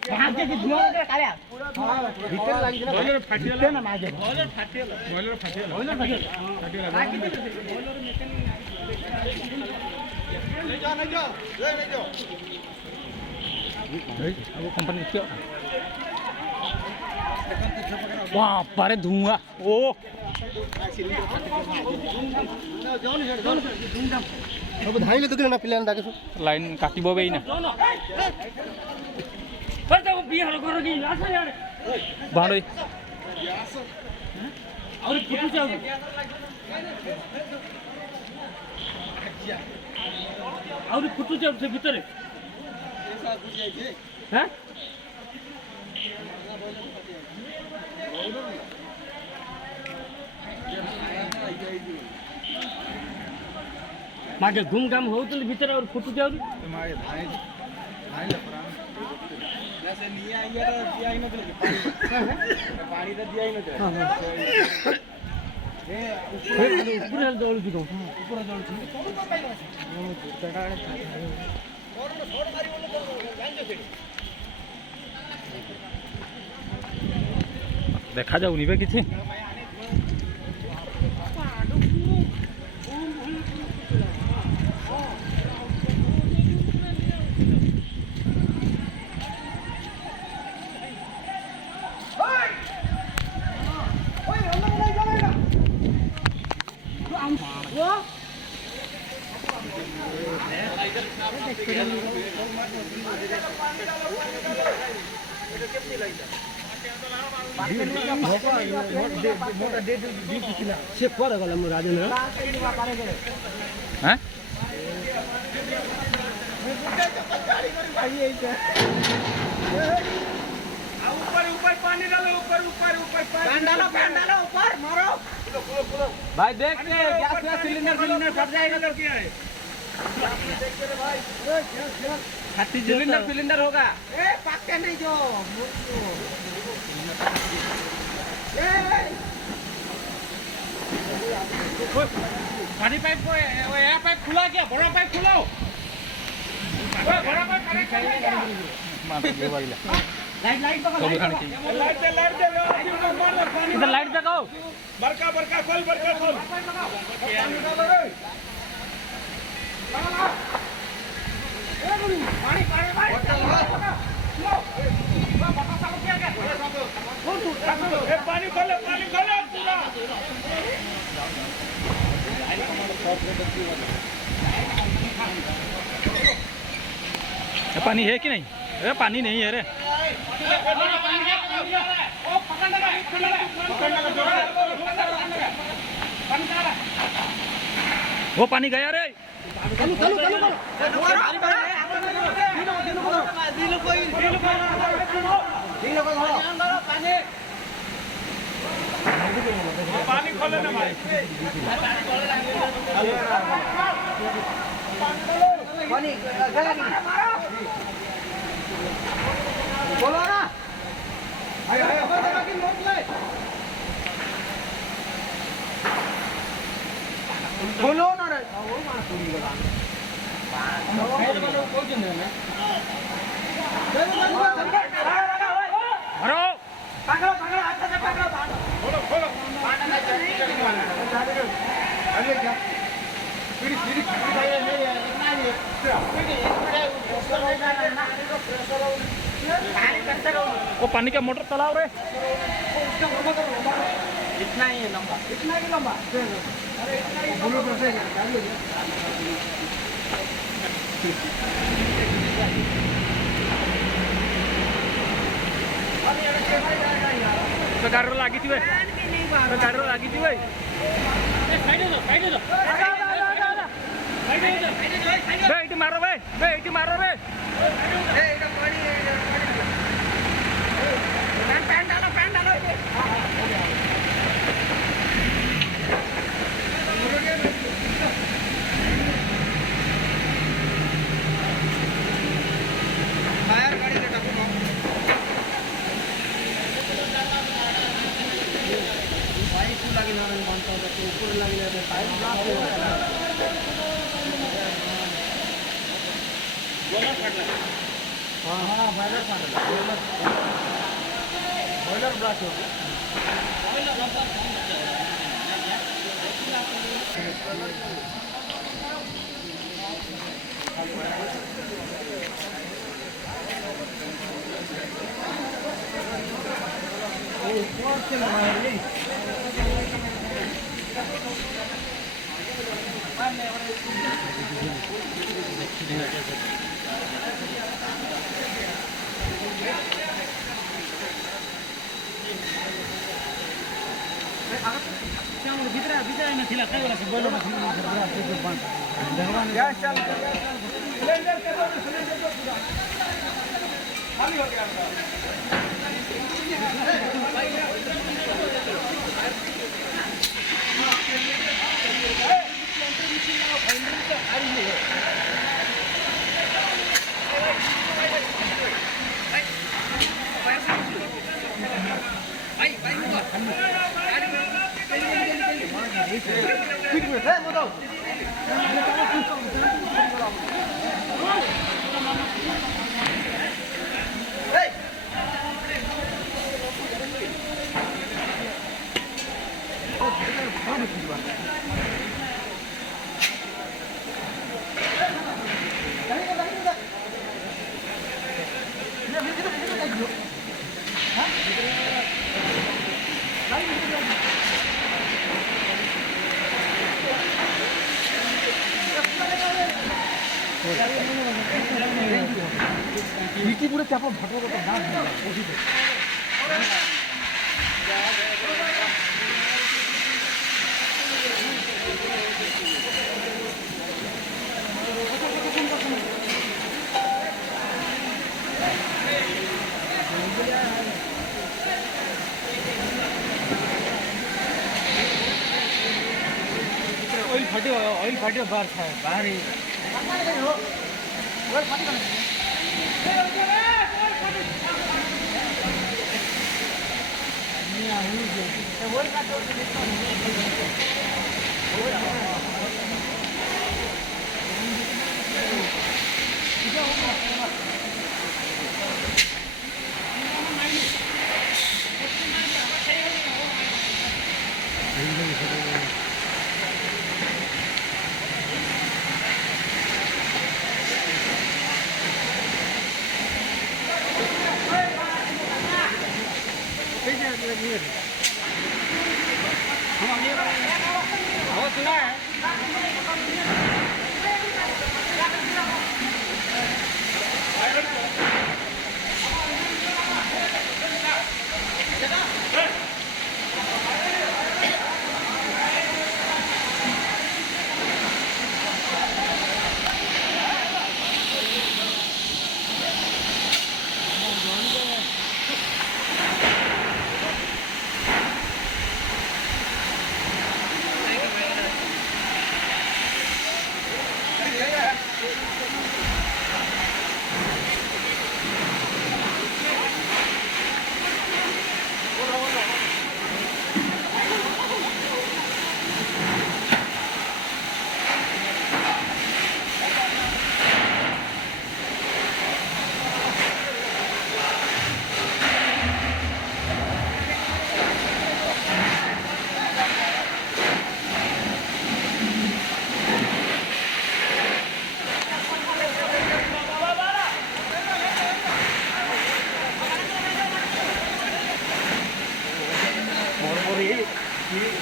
भाग्य की धुआं दे काल्या भीतर लागी ना बॉयलर फाटिला ना मागे बॉयलर फाटिला बॉयलर फाटिला बाकी बॉयलर मेकॅनिक नहीं जाओ अब कंपनी क्यों वाह बारे धुआं ओ अब धाइले तो ना पिलान दाके लाइन काटिब बेई ना पर तो बिहार करो की लासा यार बाडोई और फुटु जाऊ और फुटु जाऊ से भीतर ऐसा बुझ जाई छे हैं मागे घूम घाम होउतल भीतर और फुटु जाऊ मागे धाई धाई लपरा जैसे लिए आइए तो दिया ही न पानी तो दिया ही न हां ए ऊपर दौड़ दी को ऊपर दौड़ दी ओ टटाड़े और में छोड़ मारी बोले तो जाएंगे फिर देखा जाउनी बे किछि से पर गला म राजेंद्र हैं ऊपर ऊपर पानी डालो ऊपर ऊपर ऊपर पानी डालो ऊपर मारो भाई देख के गैस का सिलेंडर फट जाएगा तो क्या है सिलेंडर होगा ए पक्के नहीं जो पानी पाइप को ये पाइप खुला क्या बड़ा पाइप खुलाओ बड़ा पाइप लाइट इधर लाइट जगाओ बरका खोल पानी खोलो पूरा पानी है कि नहीं अरे पानी नहीं है रे वो पानी गया रे पानी खोलो ना भाई पानी बोलो ना आयो बाकी नोट ले बोलो ना रे वो मार पूरी गला हेलो पकड़ो हाथ से पकड़ो खोलो अरे क्या सीढ़ी वो पानी का मोटर चलाओ रे इतना ही लंबा अरे इतना ही बोलो कैसे गाड़ी लगी थी गाड़ी लगी थी मारो मारो रे पैन डालो फायर गाड़ी से टाको ना बाइक को लगी ना मानता है तो ऊपर लगी है फायर ब्लास्ट हो रहा है बोला फटना बॉयलर ब्लास्ट हो भीतर नथिला काय वाला बोलो गैस चालू सिलेंडर के दो सिलेंडर को पूरा खाली हो गया পুরো চাপা ভাটা কথা দাম ऑयल फाटे बाहर था बाहर ही सुना है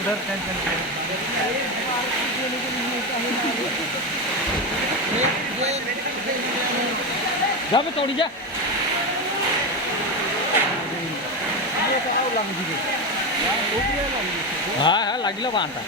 उधर जा बे तोड़ी जा हाँ हाँ लगिला बांधता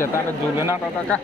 Cetak julena atau kakak?